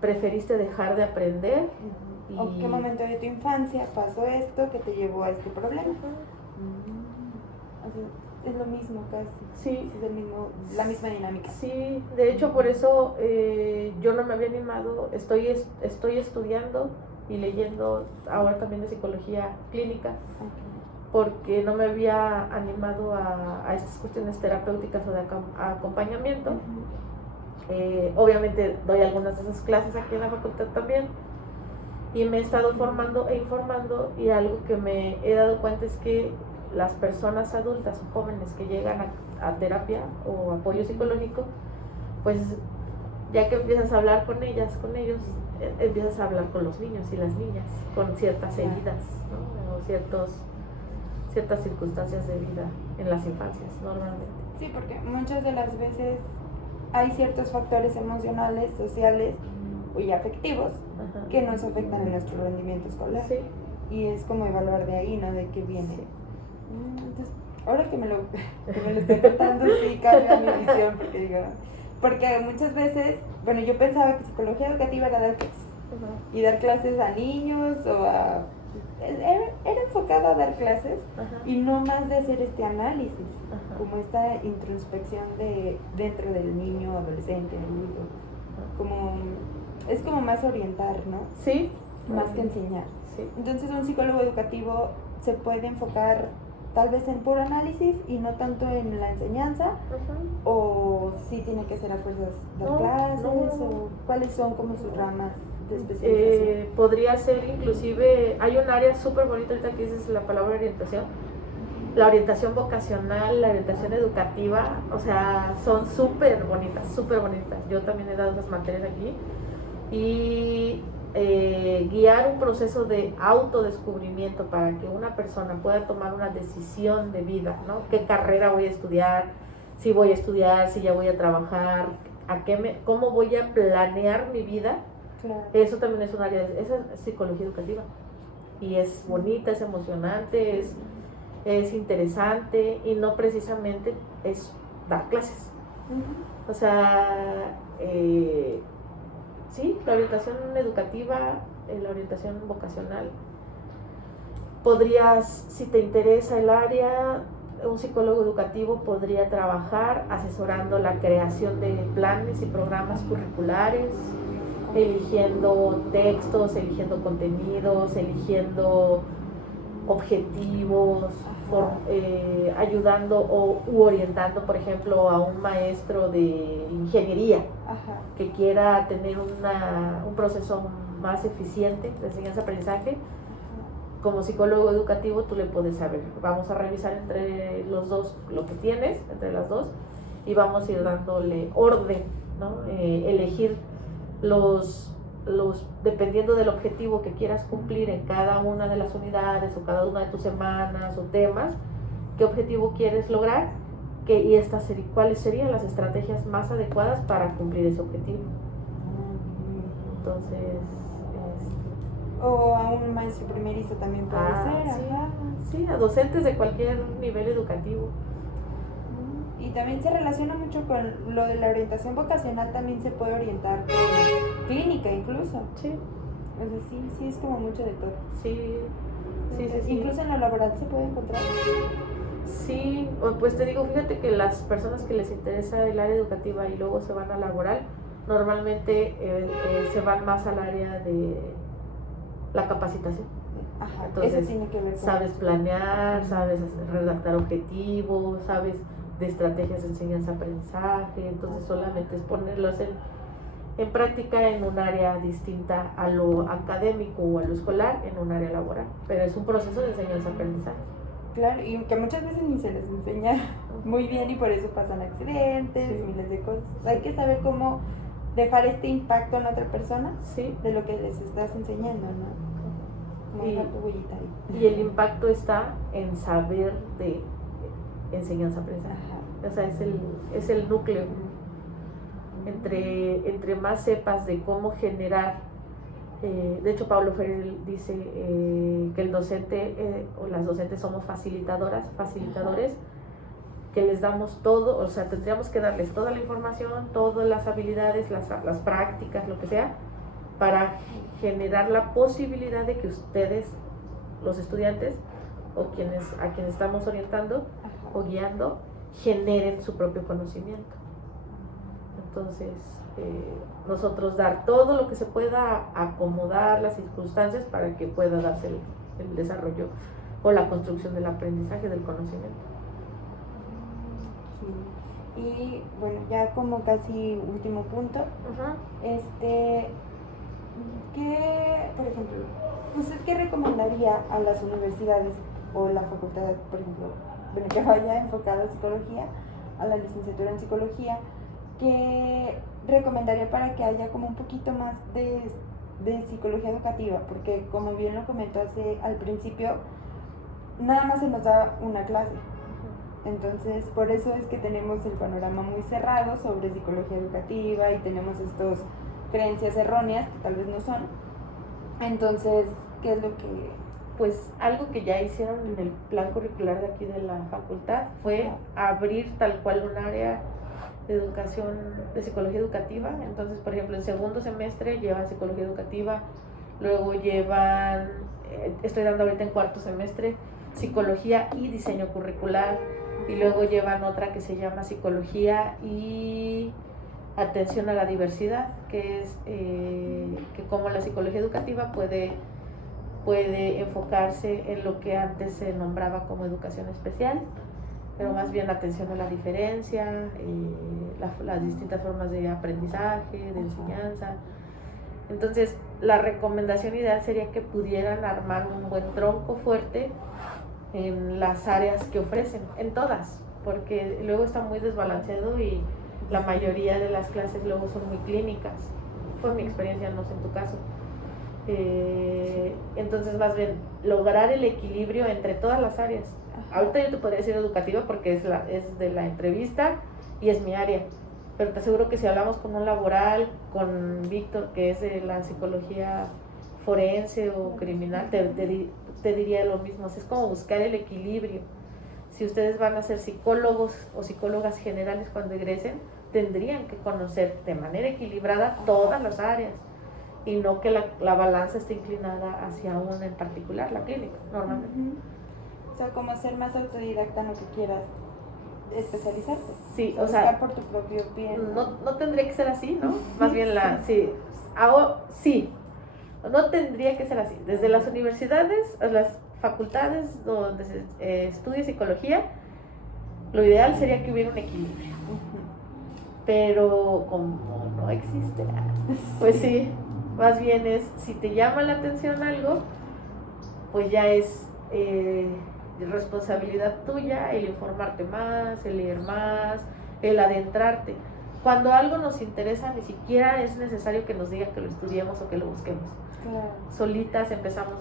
preferiste dejar de aprender? ¿O qué momento de tu infancia pasó esto que te llevó a este problema? Así, es lo mismo casi. Sí. Es la misma dinámica. Sí, de hecho por eso yo no me había animado, estoy estudiando y leyendo ahora también de psicología clínica, porque no me había animado a estas cuestiones terapéuticas o de acompañamiento. Obviamente doy algunas de esas clases aquí en la facultad también, y me he estado formando e informando, y algo que me he dado cuenta es que las personas adultas o jóvenes que llegan a terapia o apoyo psicológico, pues ya que empiezas a hablar con ellos, empiezas a hablar con los niños y las niñas con ciertas heridas, ¿no? ciertas circunstancias de vida en las infancias, normalmente. Sí, porque muchas de las veces hay ciertos factores emocionales, sociales y afectivos Ajá. que nos afectan en nuestro rendimiento escolar. Sí. Y es como evaluar de ahí, ¿no? De qué viene. Entonces, ahora que me lo estoy contando, sí cambia mi visión, porque muchas veces, bueno, yo pensaba que psicología educativa era dar clases. Ajá. Y dar clases a niños era enfocado a dar clases. Ajá. Y no más de hacer este análisis, Ajá. como esta introspección dentro del niño, adolescente, adulto. Es como más orientar, ¿no? Sí. Más que enseñar. Sí. Entonces un psicólogo educativo se puede enfocar tal vez en puro análisis y no tanto en la enseñanza. Ajá. O sí tiene que ser a fuerzas dar clases, o cuáles son como sus ramas de especialización. Podría ser inclusive, hay un área súper bonita ahorita que dices la palabra orientación, la orientación vocacional, la orientación educativa, o sea, son súper bonitas, súper bonitas. Yo también he dado esas materias aquí y guiar un proceso de autodescubrimiento para que una persona pueda tomar una decisión de vida, ¿no? ¿Qué carrera voy a estudiar? Si voy a estudiar, si ya voy a trabajar, cómo voy a planear mi vida. Claro. Eso también es un área, esa es psicología educativa y es bonita, es emocionante, es interesante y no precisamente es dar clases. Uh-huh. O sea, sí, la orientación educativa, la orientación vocacional. Podrías, si te interesa el área, un psicólogo educativo podría trabajar asesorando la creación de planes y programas curriculares, eligiendo textos, eligiendo contenidos, eligiendo objetivos, ayudando u orientando, por ejemplo, a un maestro de ingeniería. Ajá. Que quiera tener un proceso más eficiente de enseñanza-aprendizaje. Como psicólogo educativo tú le puedes saber, vamos a revisar entre los dos lo que tienes, entre las dos, y vamos a ir dándole orden, ¿no? Elegir dependiendo del objetivo que quieras cumplir en cada una de las unidades o cada una de tus semanas o temas, qué objetivo quieres lograr y cuáles serían las estrategias más adecuadas para cumplir ese objetivo. Entonces, o a un maestro primerizo también puede ser. Sí, a docentes de cualquier nivel educativo. Y también se relaciona mucho con lo de la orientación vocacional, también se puede orientar con clínica incluso. Sí. O sea, sí es como mucho de todo. Sí. Incluso en lo laboral se puede encontrar. Sí, pues te digo, fíjate que las personas que les interesa el área educativa y luego se van a laboral, normalmente se van más al área de la capacitación. Ajá, entonces eso tiene que ver con sabes planear, sabes redactar objetivos, sabes de estrategias de enseñanza-aprendizaje, entonces solamente es ponerlos en práctica en un área distinta a lo académico o a lo escolar, en un área laboral, pero es un proceso de enseñanza-aprendizaje. Claro, y que muchas veces ni se les enseña muy bien y por eso pasan accidentes, miles de cosas. Hay que saber cómo dejar este impacto en otra persona de lo que les estás enseñando, ¿no? Como dejar tu huellita ahí. Y el impacto está en saber de enseñanza-aprendizaje. O sea, es el núcleo. Entre más sepas de cómo generar, de hecho Paulo Freire dice que el docente o las docentes somos facilitadores, que les damos todo, o sea, tendríamos que darles toda la información, todas las habilidades, las prácticas, lo que sea, para generar la posibilidad de que ustedes, los estudiantes, o a quienes estamos orientando o guiando, generen su propio conocimiento. Entonces, nosotros dar todo lo que se pueda, acomodar las circunstancias para que pueda darse el desarrollo o la construcción del aprendizaje, del conocimiento. Sí. Y bueno, ya como casi último punto, ¿qué, por ejemplo, usted qué recomendaría a las universidades o la facultad, por ejemplo, que vaya enfocada a psicología, a la licenciatura en psicología, qué recomendaría para que haya como un poquito más de psicología educativa? Porque como bien lo comentó al principio, nada más se nos da una clase. Entonces, por eso es que tenemos el panorama muy cerrado sobre psicología educativa y tenemos estas creencias erróneas que tal vez no son. Entonces, ¿qué es lo que...? Pues algo que ya hicieron en el plan curricular de aquí de la facultad fue abrir tal cual un área de educación, de psicología educativa. Entonces, por ejemplo, en segundo semestre llevan psicología educativa, luego llevan, estoy dando ahorita en cuarto semestre, psicología y diseño curricular, y luego llevan otra que se llama psicología y atención a la diversidad, que es que como la psicología educativa puede enfocarse en lo que antes se nombraba como educación especial, pero más bien atención a la diferencia, las distintas formas de aprendizaje, de enseñanza. Entonces, la recomendación ideal sería que pudieran armar un buen tronco fuerte en las áreas que ofrecen, en todas, porque luego está muy desbalanceado y la mayoría de las clases luego son muy clínicas. Fue mi experiencia, no sé en tu caso. Entonces, más bien, lograr el equilibrio entre todas las áreas. Ahorita yo te podría decir educativa porque es de la entrevista y es mi área, pero te aseguro que si hablamos con un laboral, con Víctor, que es de la psicología forense o criminal, te diría lo mismo. Es como buscar el equilibrio. Si ustedes van a ser psicólogos o psicólogas generales cuando egresen, tendrían que conocer de manera equilibrada todas las áreas y no que la balanza esté inclinada hacia una en particular, la clínica, normalmente. O sea, como ser más autodidacta en lo que quieras especializarte. Sí, o sea, por tu propio pie. No tendría que ser así, ¿no? Más bien sí, no tendría que ser así. Desde las universidades, las facultades donde se estudia psicología, lo ideal sería que hubiera un equilibrio. Pero como no existe, pues sí, más bien es, si te llama la atención algo, pues ya es responsabilidad tuya el informarte más, el leer más, el adentrarte. Cuando algo nos interesa, ni siquiera es necesario que nos diga que lo estudiemos o que lo busquemos. Claro. Solitas empezamos,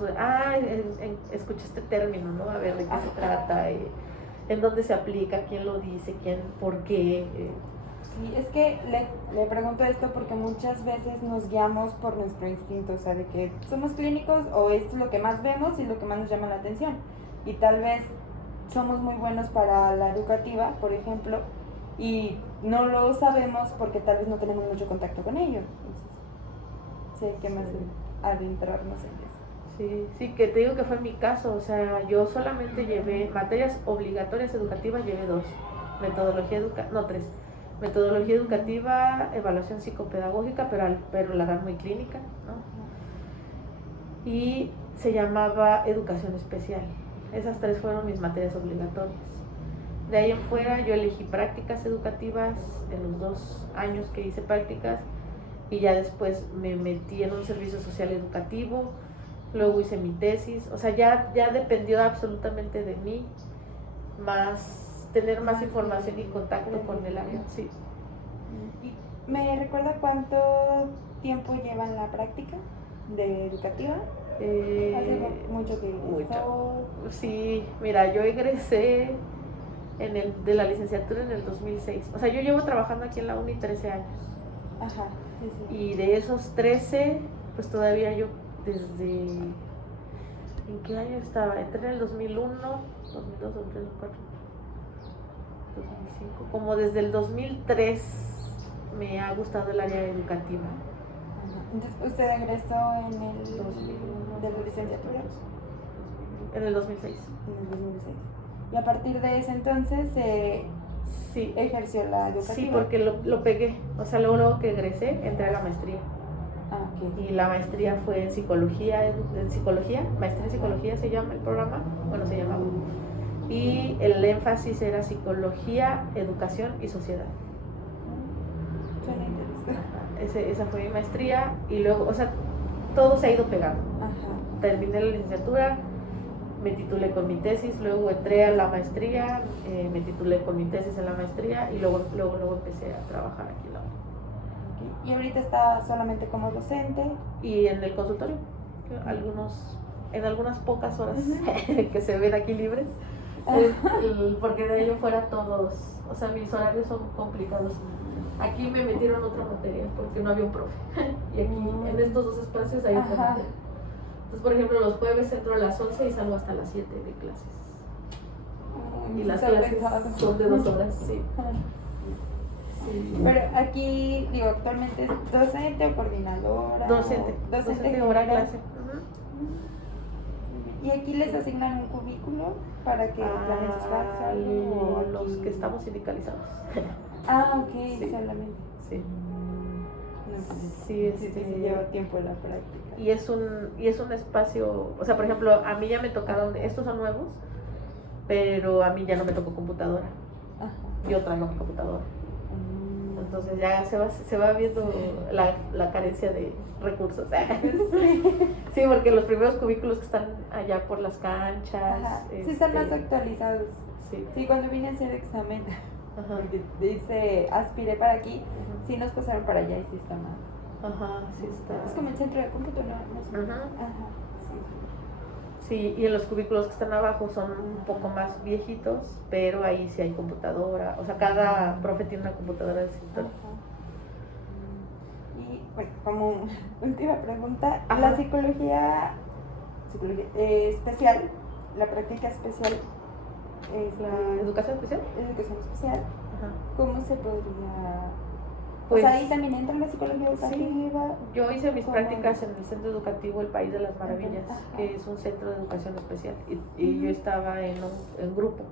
escuché este término, ¿no? A ver de qué se trata, en dónde se aplica, quién lo dice, por qué. Sí, es que le pregunto esto porque muchas veces nos guiamos por nuestro instinto, o sea, de que somos clínicos o esto es lo que más vemos y es lo que más nos llama la atención. Y tal vez somos muy buenos para la educativa, por ejemplo, y no lo sabemos porque tal vez no tenemos mucho contacto con ello. Entonces, sí hay que más adentrarnos en eso. Sí, que te digo que fue mi caso, o sea, yo solamente llevé materias obligatorias educativas, llevé 2, tres, metodología educativa, evaluación psicopedagógica, pero la dan muy clínica, ¿no? Y se llamaba educación especial. Esas 3 fueron mis materias obligatorias. De ahí en fuera yo elegí prácticas educativas en los 2 años que hice prácticas y ya después me metí en un servicio social educativo, luego hice mi tesis, o sea, ya dependió absolutamente de mí tener más información y contacto con el área. Sí. ¿Me recuerda cuánto tiempo llevan la práctica de educativa? Hace mucho que egresó. Sí, mira, yo egresé de la licenciatura en el 2006. O sea, yo llevo trabajando aquí en la uni 13 años. Ajá, sí. Y de esos 13, pues todavía yo desde... ¿En qué año estaba? Entré en el 2001, 2002, 2003, 2004, 2005. Como desde el 2003 me ha gustado el área educativa. Entonces, ¿usted egresó en el 2001 de la licenciatura? En el 2006. En el 2006. Y a partir de ese entonces sí, ejerció la educativa. Sí, porque lo pegué. O sea, luego que egresé, entré a la maestría. Okay. Y la maestría fue en psicología, maestría en psicología se llama el programa, bueno, se llamaba. Y el énfasis era psicología, educación y sociedad. Suena interesante. Esa fue mi maestría y luego, o sea, todo se ha ido pegando. Ajá. Terminé la licenciatura, me titulé con mi tesis, luego entré a la maestría, me titulé con mi tesis en la maestría y luego empecé a trabajar aquí en la uni. Okay. ¿Y ahorita está solamente como docente? Y en el consultorio, algunos en algunas pocas horas que se ven aquí libres, porque de ahí en fuera todos, o sea, mis horarios son complicados. Aquí me metieron otra materia porque no había un profe. Y aquí, en estos dos espacios, hay otra materia. Entonces, por ejemplo, los jueves entro a las 11 y salgo hasta las 7 de clases. Y las clases son de 2 horas, sí. Sí. Pero aquí, digo, actualmente es docente o coordinadora. Docente hora clase. ¿Y aquí les asignan un cubículo para que planen sus clases? O los que estamos sindicalizados. Ah, ok, sí. Solamente. Sí. No, sí, sí, lleva tiempo en la práctica. Y es un espacio, o sea, por ejemplo, a mí ya me tocaron, estos son nuevos, pero a mí ya no me tocó computadora. Ajá. Yo traigo mi computadora. Entonces ya se va viendo la carencia de recursos. Sí, porque los primeros cubículos que están allá por las canchas. Sí, están más actualizados. Sí, cuando vine a hacer examen, porque dice aspiré para aquí, sí nos pasaron para allá y sí está más. Sí está. Es como el centro de cómputo, ¿no? Sí, y en los cubículos que están abajo son un poco más viejitos, pero ahí sí hay computadora. O sea, cada profe tiene una computadora de escritorio. Y bueno, como última pregunta, la psicología especial, la práctica especial, ¿la educación especial? Educación especial. ¿Cómo se podría...? Pues, o sea, ahí también entra la psicología educativa. Sí. Yo hice mis prácticas en el Centro Educativo El País de las Maravillas, que es un centro de educación especial. Y yo estaba en grupo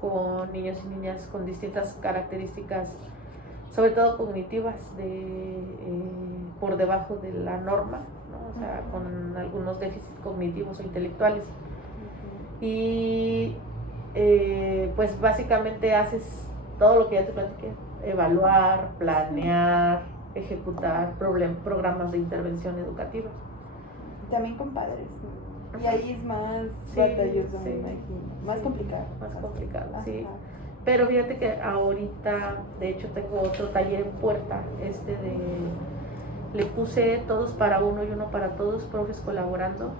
con niños y niñas con distintas características, sobre todo cognitivas, por debajo de la norma, ¿no? O sea, con algunos déficits cognitivos o intelectuales. Y pues básicamente haces todo lo que ya te platiqué: evaluar, planear, ejecutar programas de intervención educativa. También con padres, ¿no? Y ahí es más batalloso, me imagino. Más complicado. Más complicado, sí. Pero fíjate que ahorita, de hecho, tengo otro taller en puerta, le puse todos para uno y uno para todos, profes colaborando.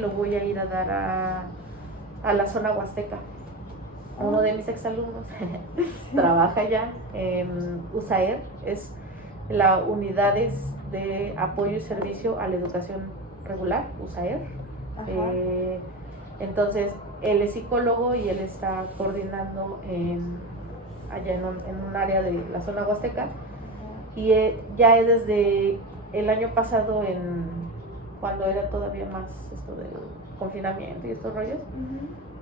Lo voy a ir a dar a la zona huasteca. Uno de mis exalumnos trabaja ya en USAER, es la Unidades de Apoyo y Servicio a la Educación Regular, USAER. Entonces, él es psicólogo y él está coordinando allá en un área de la zona huasteca. Y ya desde el año pasado, cuando era todavía más esto del confinamiento y estos rollos,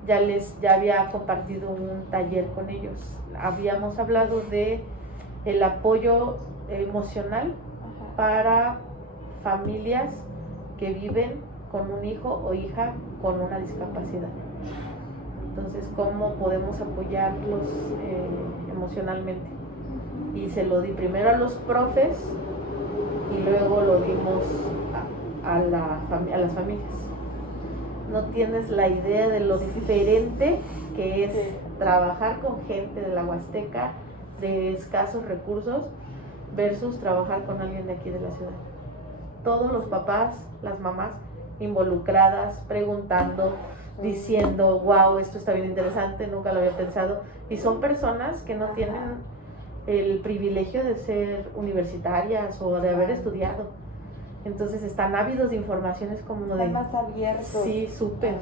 ya había compartido un taller con ellos. Habíamos hablado de el apoyo emocional para familias que viven con un hijo o hija con una discapacidad. Entonces, ¿cómo podemos apoyarlos emocionalmente? Y se lo di primero a los profes y luego lo dimos a las familias. No tienes la idea de lo diferente que es trabajar con gente de la Huasteca de escasos recursos versus trabajar con alguien de aquí de la ciudad. Todos los papás, las mamás involucradas, preguntando, diciendo, wow, esto está bien interesante, nunca lo había pensado. Y son personas que no tienen el privilegio de ser universitarias o de haber estudiado. Entonces están ávidos de informaciones como están más abiertos. Sí, súper,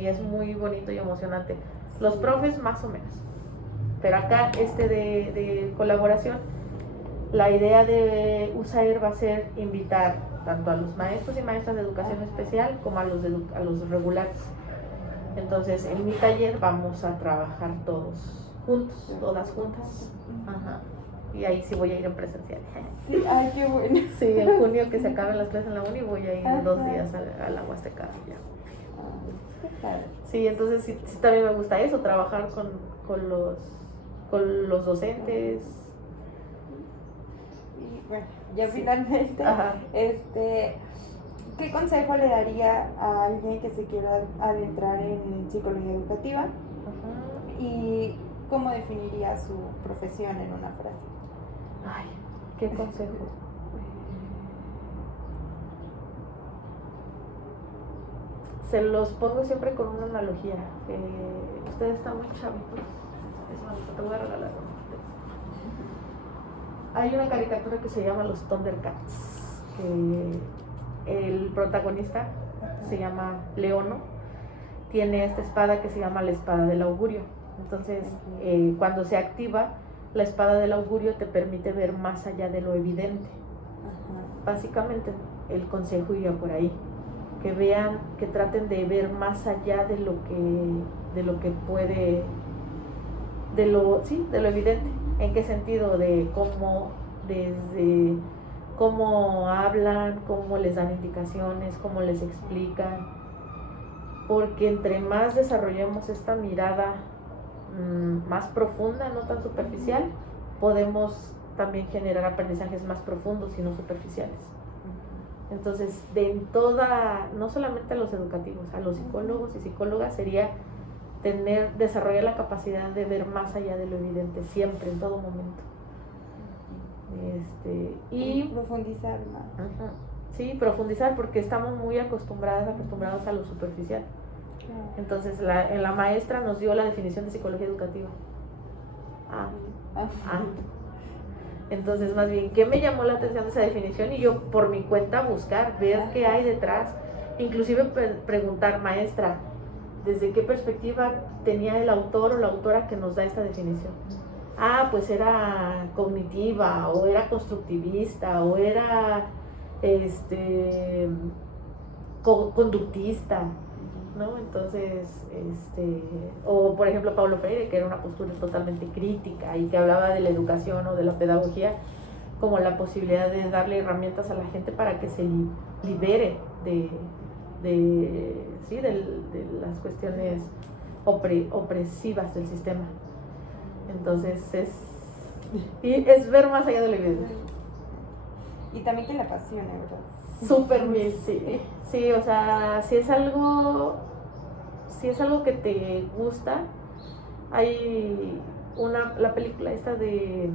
y es muy bonito y emocionante. Los profes más o menos, pero acá de colaboración, la idea de USAER va a ser invitar tanto a los maestros y maestras de educación especial como a los regulares. Entonces en mi taller vamos a trabajar todos juntos, todas juntas. Y ahí sí voy a ir en presencial. Sí, ay, qué bueno. Sí, en junio que se acaben las clases en la uni voy a ir 2 días a la Huasteca ya. Sí, entonces sí también me gusta eso, trabajar con los docentes. Y bueno, ya finalmente, ¿qué consejo le daría a alguien que se quiera adentrar en psicología educativa? ¿Y cómo definiría su profesión en una frase? Ay, ¿qué consejo? se los pongo siempre con una analogía. Ustedes están muy chavitos. Es bonito, te voy a regalar uno. Hay una caricatura que se llama Los Thundercats, que el protagonista se llama Leono, tiene esta espada que se llama la espada del augurio. Entonces, cuando se activa, la espada del augurio te permite ver más allá de lo evidente. Básicamente, el consejo iría por ahí, que vean, que traten de ver más allá de lo que puede, de lo evidente. ¿En qué sentido? De cómo, desde cómo hablan, cómo les dan indicaciones, cómo les explican, porque entre más desarrollemos esta mirada más profunda, no tan superficial, podemos también generar aprendizajes más profundos y no superficiales. Entonces, no solamente a los educativos, a los psicólogos y psicólogas sería desarrollar la capacidad de ver más allá de lo evidente, siempre, en todo momento. Y profundizar más. Sí, profundizar, porque estamos muy acostumbrados a lo superficial. Entonces, la maestra nos dio la definición de psicología educativa. Entonces, más bien, ¿qué me llamó la atención de esa definición? Y yo, por mi cuenta, buscar, ver qué hay detrás. Inclusive preguntar, maestra, ¿desde qué perspectiva tenía el autor o la autora que nos da esta definición? Pues era cognitiva, o era constructivista, o era conductista, ¿no? Entonces, o por ejemplo Paulo Freire, que era una postura totalmente crítica y que hablaba de la educación o de la pedagogía como la posibilidad de darle herramientas a la gente para que se libere de las cuestiones opresivas del sistema. Entonces es ver más allá de lo evidente. Y también que le apasione, ¿verdad? Súper bien, sí, o sea, si es algo que te gusta, hay la película esta de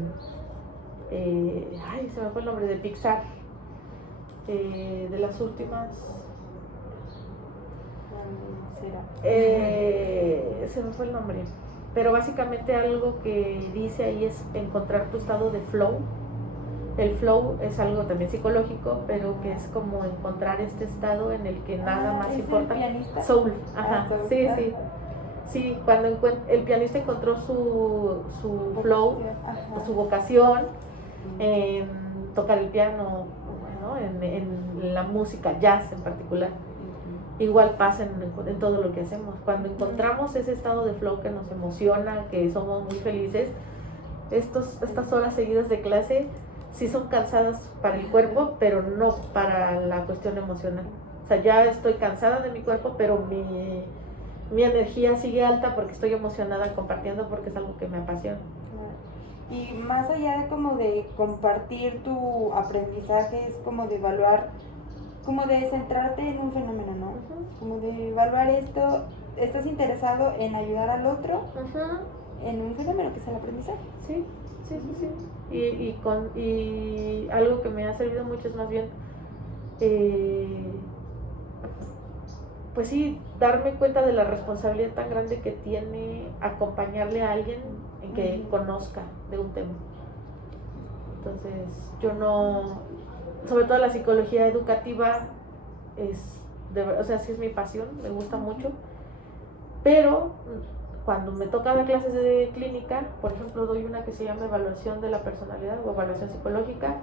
se me fue el nombre, de Pixar, de las últimas, se me fue el nombre, pero básicamente algo que dice ahí es encontrar tu estado de flow. El flow es algo también psicológico, pero que es como encontrar este estado en el que nada más importa. ¿El pianista? Soul, sí, cuando el pianista encontró su flow, su vocación en tocar el piano, ¿no? en la música, jazz en particular. Igual pasa en todo lo que hacemos. Cuando encontramos ese estado de flow que nos emociona, que somos muy felices, estas horas seguidas de clase sí son cansadas para el cuerpo, pero no para la cuestión emocional. O sea, ya estoy cansada de mi cuerpo, pero mi energía sigue alta porque estoy emocionada compartiendo, porque es algo que me apasiona. Y más allá de como de compartir tu aprendizaje, es como de evaluar, como de centrarte en un fenómeno, ¿no? Como de evaluar esto, estás interesado en ayudar al otro en un fenómeno que es el aprendizaje. Sí. Y algo que me ha servido mucho es más bien, pues sí, darme cuenta de la responsabilidad tan grande que tiene acompañarle a alguien en que conozca de un tema. Entonces, sobre todo la psicología educativa sí es mi pasión, me gusta mucho, pero cuando me toca dar clases de clínica, por ejemplo, doy una que se llama evaluación de la personalidad o evaluación psicológica,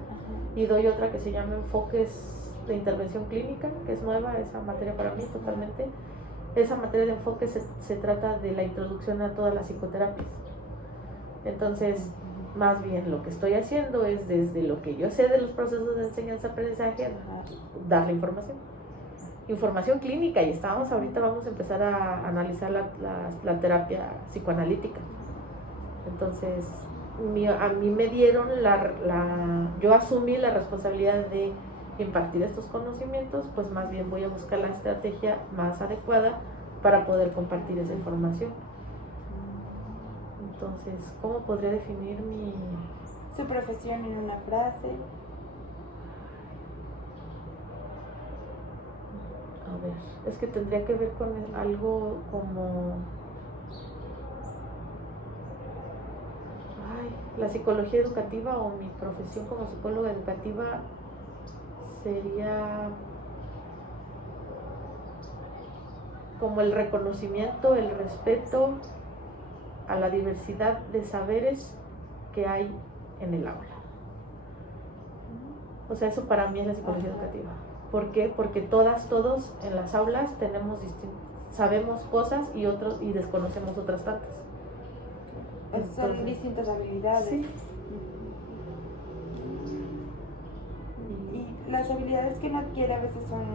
y doy otra que se llama enfoques de intervención clínica, que es nueva esa materia para mí totalmente. Esa materia de enfoque se trata de la introducción a todas las psicoterapias. Entonces, más bien lo que estoy haciendo es, desde lo que yo sé de los procesos de enseñanza-aprendizaje, dar la información clínica, y ahorita vamos a empezar a analizar la terapia psicoanalítica. Entonces, a mí me dieron yo asumí la responsabilidad de impartir estos conocimientos, pues más bien voy a buscar la estrategia más adecuada para poder compartir esa información. Entonces, ¿cómo podría definir su profesión en una frase? A ver, es que tendría que ver con algo como... Ay, la psicología educativa o mi profesión como psicóloga educativa sería como el reconocimiento, el respeto a la diversidad de saberes que hay en el aula. O sea, eso para mí es la psicología educativa. ¿Por qué? Porque todos en las aulas sabemos cosas y desconocemos otras tantas. Son distintas habilidades. Sí. Y las habilidades que uno adquiere a veces son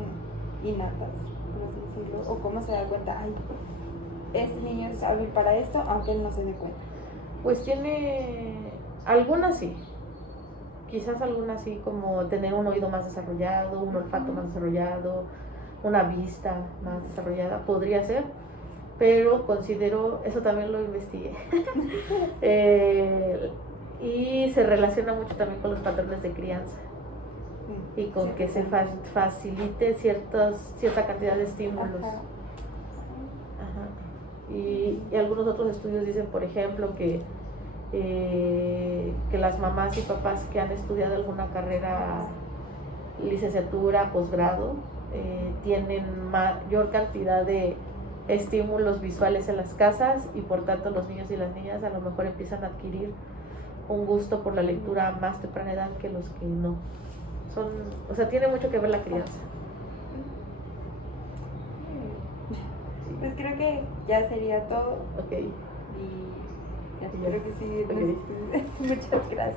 innatas, por así decirlo, o cómo se da cuenta, ay, este niño es hábil para esto, aunque él no se dé cuenta. Pues tiene algunas sí, quizás algunas sí, como tener un oído más desarrollado, un olfato más desarrollado, una vista más desarrollada, podría ser, pero considero, eso también lo investigué, y se relaciona mucho también con los patrones de crianza y con que se facilite cierta cantidad de estímulos. Ajá. Y algunos otros estudios dicen, por ejemplo, que las mamás y papás que han estudiado alguna carrera, licenciatura, posgrado, tienen mayor cantidad de estímulos visuales en las casas y por tanto los niños y las niñas a lo mejor empiezan a adquirir un gusto por la lectura a más temprana edad que los que no. O sea, tiene mucho que ver la crianza. Pues creo que ya sería todo. Ok. Y creo que sí. Okay. Muchas gracias.